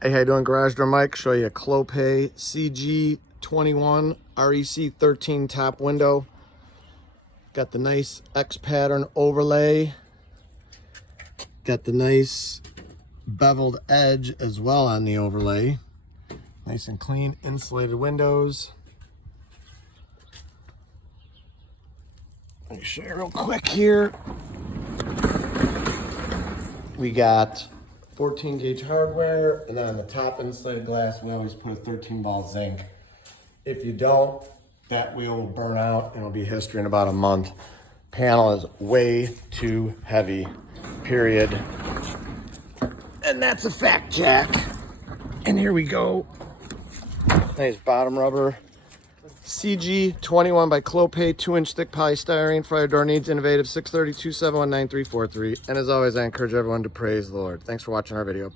Hey, how you doing, Garage Door Mike? Show you a Clopay Cg21 rec13 top window. Got the nice X pattern overlay. Got the nice beveled edge as well on the overlay. Nice and clean insulated windows. Let me show you real quick here. We got 14 gauge hardware, and then on the top insulated glass, we always put a 13 ball zinc. If you don't, that wheel will burn out and it'll be history in about a month. Panel is way too heavy, period. And that's a fact check. And here we go. Nice bottom rubber. Cg21 by Clopay, 2-inch thick polystyrene. Fire door needs innovative. 630-271-9343. And as always, I encourage everyone to praise the Lord. Thanks for watching our video.